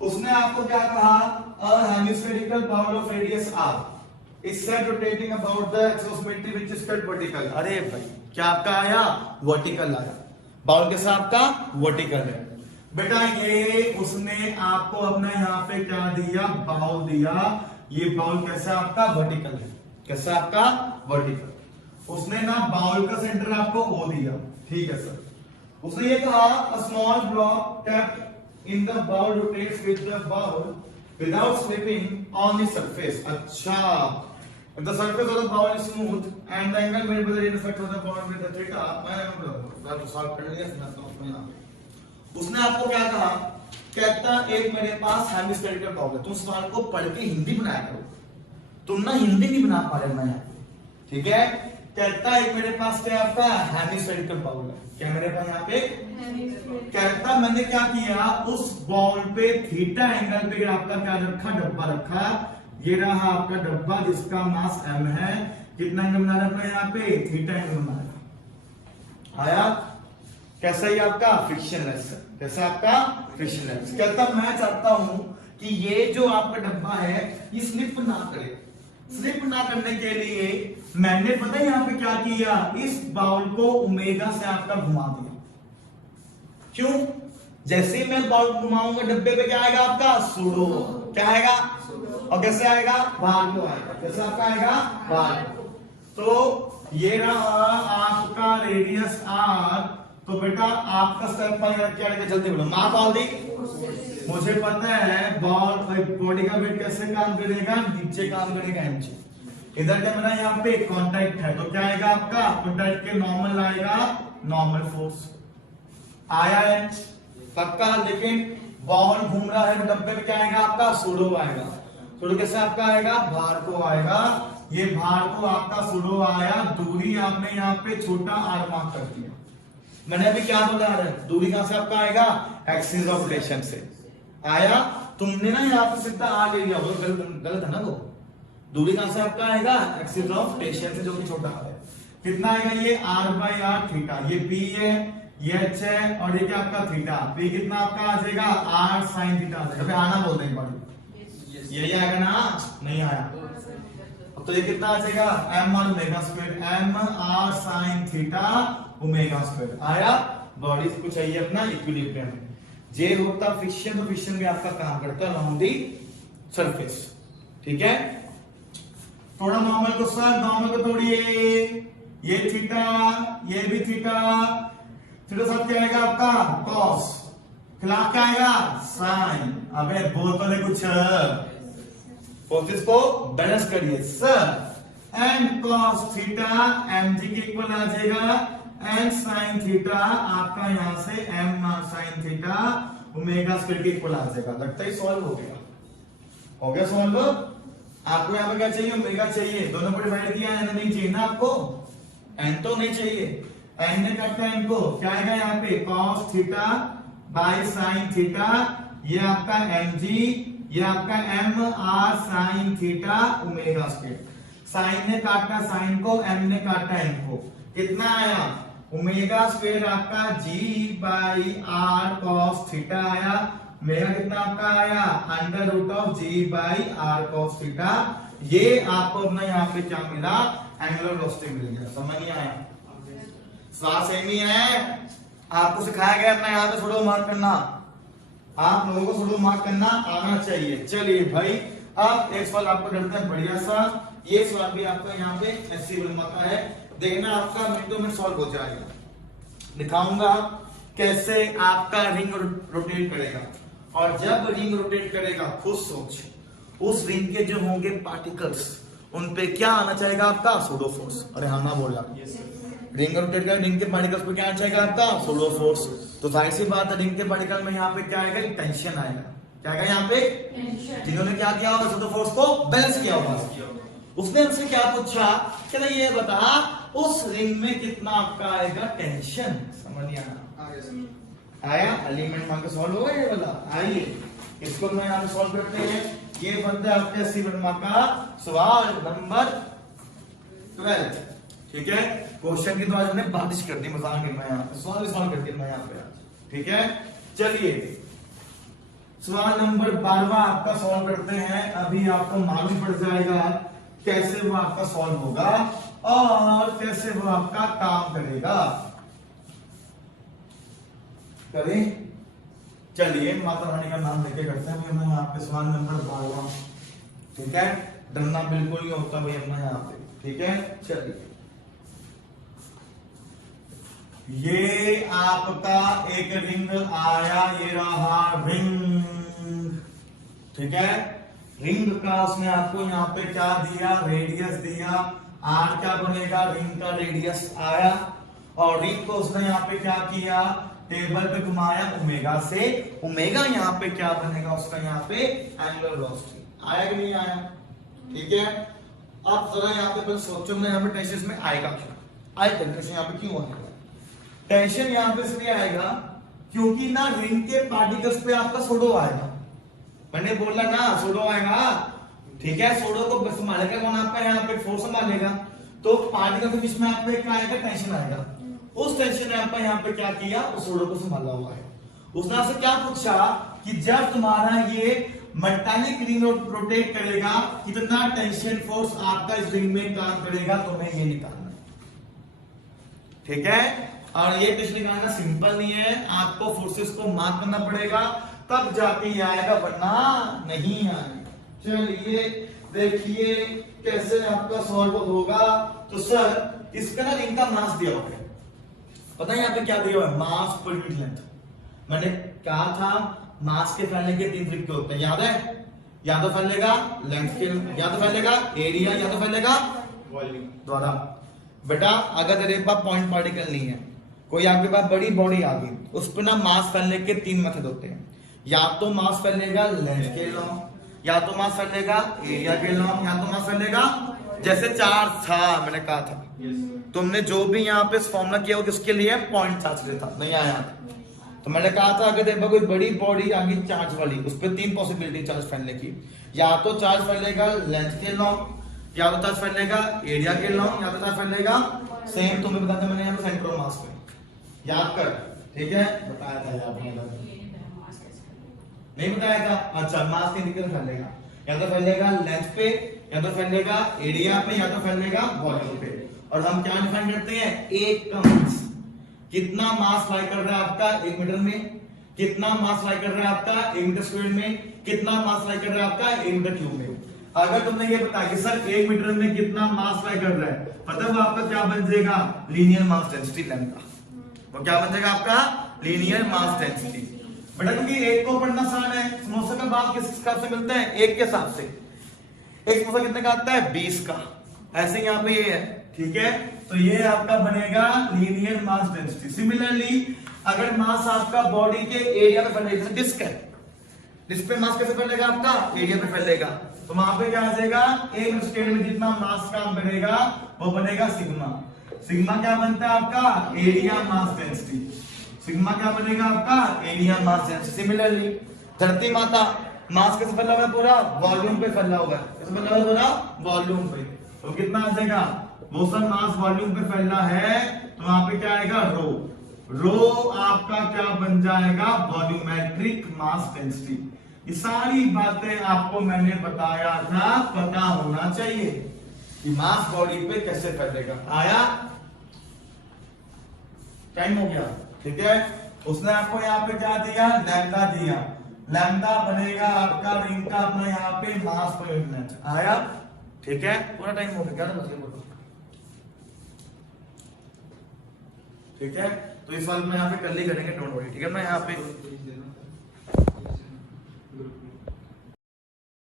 उसने आपको क्या कहा, a hemispherical ball of radius r is set rotating about the axisymmetry which is set vertical। अरे भाई क्या आपका आया, वर्टिकल आया, बाउल कैसा आपका वर्टिकल है। बेटा ये उसने आपको अपना यहाँ पे क्या दिया, बाउल दिया, ये बाउल कैसा आपका वर्टिकल है, कैसा आपका वर्टिकल। उसने ना बाउल का सेंटर आपको वो दिया, ठीक है सर। उसने ये कहा a small block kept in the bowl rotates with the bowl without slipping on the surface। अच्छा, if the surface of the bowl is smooth and the angle made by the intersect of the bowl with the theta, मैं तो solve कर लिया, समझता हूँ उसको यहाँ। उसने आपको क्या कहा, कहता एक मेरे पास हेमिस्फेरिकल बाउल है, तुम सवाल को पढ़ के हिंदी बनाया करो, तुम ना हिंदी नहीं बना पा रहे मैं यहाँ पे, ठीक है। कहता एक मेरे पास क्या आपका हेमिस्फेरिकल बाउल है, क्या मेरे पास यहाँ पे, कहता मैंने क्या किया, उस बॉल पे थीटा एंगल पे आपका क्या रखा, डब्बा रखा, ये रहा आपका डब्बा जिसका मास m है, कितना एंगल बना रहा है यहाँ पे, थीटा एंगल बना रहा आया। कैसा ही आपका फ्रिक्शनलेस, कैसा आपका फ्रिक्शनलेस। कहता मैं चाहता हूं कि ये जो आपका डब्बा है ये स्लिप ना करे, स्लिप ना करने के लिए मैंने पता है यहाँ पे क्या किया, इस बाउल को ओमेगा से आपका घुमा दिया। क्यों, जैसे ही मैं बाउल घुमाऊंगा डब्बे पे क्या आएगा आपका, सूडो, क्या आएगा, और कैसे आएगा, बाहर को आएगा, कैसे आपका आएगा, बाहर। तो ये रहा आपका रेडियस r, तो बेटा आपका स्टेप क्या लेके जल्दी बोलो, माँ बाल दी, मुझे पता है बॉल बॉडी का वेट कैसे काम करेगा, नीचे काम करेगा नीचे, इधर क्या बना यहाँ पे कांटेक्ट है, तो क्या आएगा आपका, कांटेक्ट के नॉर्मल आएगा, नॉर्मल फोर्स आया है पक्का। लेकिन बॉल घूम रहा है डब्बे में, क्या आएगा आपका, सूडो आएगा, सूडो कैसे आपका आएगा, भार को आएगा, ये भार को आपका सूडो आया, दूरी आपने यहाँ पे छोटा r मार्क कर दिया। मैंने अभी क्या बोला है, दूरी कहां से आपका आएगा, एक्सिस ऑफ रोटेशन से आया, तुमने ना यहाँ पे सीधा r ले लिया, वो गलत है ना, वो दूरी कहां से आपका आएगा, एक्सिस ऑफ रोटेशन से, जो कि छोटा है, कितना आएगा, ये r/r थीटा, ये p है, ये h है, और ये क्या आपका थीटा, p कितना आपका आ जाएगा, r sin थीटा आ जाएगा। आना बोल दें एक बार, यही आएगा ना, नहीं आया तो ये कितना आ जाएगा, m r omega square, m r sin theta omega square आया। बॉडी को चाहिए अपना इक्विलिब्रियम, जे होता फ्रिक्शन, तो फ्रिक्शन भी आपका काम करता है अराउंड दी सरफेस, ठीक है। थोड़ा नॉर्मल को सर, नॉर्मल को तोड़िए, ये थीटा, ये भी थीटा, थीटा साथ क्या आएगा आपका, कॉस, खिलाफ क्या आएगा, साइन। अबे बोल तो नहीं कुछ, फोर्सेस को बैलेंस करिए sir, N cos theta M G के इक्वल आ जाएगा, एन साइन थीटा आपका यहां से M sine theta omega square के इक्वल आ जाएगा। लगता ही सॉल्व हो गया, हो गया सॉल्व। आपको यहाँ पे क्या चाहिए, ओमेगा चाहिए, दोनों को डिवाइड किया है, नहीं चाहिए ना आपको, एन तो नहीं चाहिए, एन ने काटा एन को, क्या आएगा यहाँ पे, cos theta by sine theta, ये आपका एम जी, ये आपका M R sine theta omega square. Sine ने काटा साइन को, एम ने काटा एम को, कितना आया, ओमेगा स्क्वायर आपका G by R cos theta आया, ओमेगा कितना आपका आया, under root of G by R cos theta. ये आपको अपना यहाँ पे क्या मिला, एंगुलर वेलोसिटी मिल गया। समझ नहीं आया, सवाल सेम ही है, आपको सिखाया गया अपना यहाँ पे सुडो मार्क करना, आप लोगों को सुडो मार्क करना आना चाहिए। चलिए भाई, अब एक सवाल आपको करते हैं बढ़िया सा, ये सवाल भी आपका यहाँ पे ऐसी बनवाता है, देखना आपका मिनटों में सॉल्व हो जाएगा। दिखाऊंगा कैसे आपका रिंग रोटेट करेगा, और जब रिंग रोटेट करेगा खुद सोच, उस रिंग के जो होंगे पार्टिकल्स उन पे क्या आना चाहेगा आपका, सूडो फोर्स। अरे हाँ ना बोला, रिंग रोटेट कर, रिंग के पार्टिकल्स पे क्या आना चाहेगा आपका, सूडो फोर्स। तो जाहिर सी बात है रिंग के पार्टिकल में यहाँ पे क्या आएगा, टेंशन आएगा, क्या आएगा यहाँ पे, जिन्होंने क्या किया होगा, सूडो फोर्स को बैलेंस किया होगा। उसने हमसे क्या पूछा, कहता ये बता उस रिंग में कितना आपका आएगा टेंशन। समझ नहीं आया, एलिमेंट मान के सॉल्व होगा ये वाला। आइए इसको मैं यहाँ सॉल्व करते हैं। ये बनता है आपके 80 मार्क का सवाल नंबर 12, ठीक है। क्वेश्चन की तो आज हमने बारिश कर दी, मजाक नहीं, मैं यहाँ पे सवाल कर दिया मैं यहाँ पे, ठीक है। चलिए सवाल नंबर 12 आपका सॉल्व करते हैं। अभी आपको मालूम पड़ जाएगा कैसे वो आपका सॉल्व होगा और कैसे वो आपका काम करेगा। करें, चलिए माता रानी का नाम लेके करते हैं भैया यहाँ पे सवाल नंबर 12। ठीक है, डरना बिल्कुल नहीं होता भैया अपना यहाँ पे। ठीक है, चलिए ये आपका एक रिंग आया, ये रहा रिंग। ठीक है, रिंग का उसने आपको यहाँ पे क्या दिया, रेडियस दिया। आर क्या बनेगा, रिंग का रेडियस आया और रिंग को उसने यहाँ पे क्या किया, टेबल पे घुमाया ओमेगा से। ओमेगा यहाँ पे क्या बनेगा उसका, यहाँ पे एंगुलर वेलोसिटी। आया कि नहीं आया? ठीक है, अब जरा यहाँ पे सोचो मैं यहाँ पे टेंशन में आएगा क्यों, आए टेंशन यहाँ पे क्यों आएगा? टेंशन यहाँ पे इसलिए आएगा क्योंकि ना रिंग के पार्टिकल्स पे आपका सोडो आएगा। मैंने बोला ना सोडो आएगा। ठीक है, सोडो को संभालेगा कौन, आपका यहाँ पे फोर्स संभालेगा। तो पार्टिकल के बीच में आपको एक आएगा टेंशन आएगा। उस टेंशन ने आपका यहाँ पे क्या किया, उस सोडो को संभाला हुआ है। उसने आपसे क्या पूछा कि जब तुम्हारा ये मेटालिक रिंग रोटेट करेगा कितना टेंशन फोर्स आपका इस रिंग में काम करेगा, तुम्हें ये निकालना है। ठीक है, और ये टेंशन निकालना सिंपल नहीं है, आपको फोर्सेस को मार्क करना पड़ेगा तब जाके ये आएगा, वरना नहीं आएगा। चलिए देखिए कैसे आपका सॉल्व होगा। तो सर इसका ना रिंग का मास दिया हुआ है, पता है यहाँ पे क्या दिया हुआ है, मास पर यूनिट लेंथ। मैंने कहा था मास के फैलने के 3 तरीके होते हैं, याद है? या तो फैलेगा लेंथ के, या तो फैलेगा एरिया, या तो फैलेगा वॉल्यूम द्वारा। बेटा अगर तेरे पास पॉइंट पार्टिकल नहीं है, कोई आपके पास बड़ी बॉडी आ गई, उस पर ना मास फैलने के 3 मेथड होते हैं। या तो मास फैलेगा लेंथ के लॉ, या तो मास फैलेगा एरिया के लॉ, या तो मास फैलेगा जैसे चार्ज था, मैंने कहा था तुमने जो भी यहाँ पे फॉर्मूला किया वो किसके लिए, पॉइंट चार्ज के लिए था, नहीं आया था। तो मैंने कहा था अगर देखो कोई बड़ी बॉडी आ गई चार्ज वाली, उस पर 3 पॉसिबिलिटी चार्ज फैलने की। या तो चार्ज फैलेगा लेंथ के लॉ, या तो चार्ज फैलेगा एरिया के लॉ, या तो चार्ज फैलेगा सेम तुम्हें बताया था मैंने यहाँ पे सेंटर ऑफ मास में, याद कर। ठीक है, बताया था यार, नहीं बताया था? अच्छा, मास के निकल फैलेगा, या तो फैलेगा लेंथ पे, या तो फैलेगा एरिया पे, या तो फैलेगा वॉल्यूम पे। और हम क्या डिफाइन करते हैं, एक का मास। कितना मास लाई कर रहा है आपका 1 मीटर में, कितना मास लाई कर रहा है आपका 1 मीटर स्क्वायर में, कितना मास लाई कर रहा है आपका 1 मीटर क्यूब में। अगर तुमने ये बताया कि सर 1 मीटर में कितना मास लाई कर रहा है, पता है वो आपका क्या बन जाएगा, लीनियर मास डेंसिटी लैम्ब्डा। वो क्या बन जाएगा आपका, लीनियर मास डेंसिटी। बेटा क्योंकि एक को पढ़ना आसान है, समोसा का भाव किस हिसाब से मिलता है, एक के हिसाब से। एक समोसा कितने का आता है, 20 का। ऐसे यहाँ पे ये है। ठीक है, तो ये आपका बनेगा लीनियर मास डेंसिटी। सिमिलरली अगर मास आपका बॉडी के एरिया पे फैलेगा, जैसे डिस्क है, डिस्क पे मास कैसे फैलेगा आपका, एरिया पे फैलेगा, तो वहां पे क्या आ जाएगा, 1 मीटर स्क्वायर में जितना मास काम करेगा वो बनेगा सिग्मा। सिग्मा क्या बनता है आपका, एरिया मास डेंसिटी। सिग्मा क्या बनेगा आपका, एरिया मास डेंसिटी। सिमिलरली धरती माता मास कैसे फैला हुआ है, पूरा वॉल्यूम पे फैला हुआ है। कैसे फैला हुआ है, पूरा वॉल्यूम पे। तो कितना आ जाएगा, वो सब मास वॉल्यूम पे फैला है, तो वहां पे क्या आएगा, रो। रो आपका क्या बन जाएगा, वॉल्यूमेट्रिक मास डेंसिटी। ये सारी बातें आपको मैंने बताया था, पता होना चाहिए कि मास बॉडी पे कैसे फैलेगा। आया, टाइम हो गया। ठीक है, उसने आपको यहाँ पे क्या दिया, लैम्डा दिया। लैम्डा बनेगा आपका रिंग का अपना यहाँ पे मास पर यूनिट। आया, ठीक है, पूरा टाइम हो गया, क्या मतलब बोलो। ठीक है, तो इस बार में यहाँ पे कल ही करेंगे, डोंट वरी। ठीक है, मैं यहाँ पे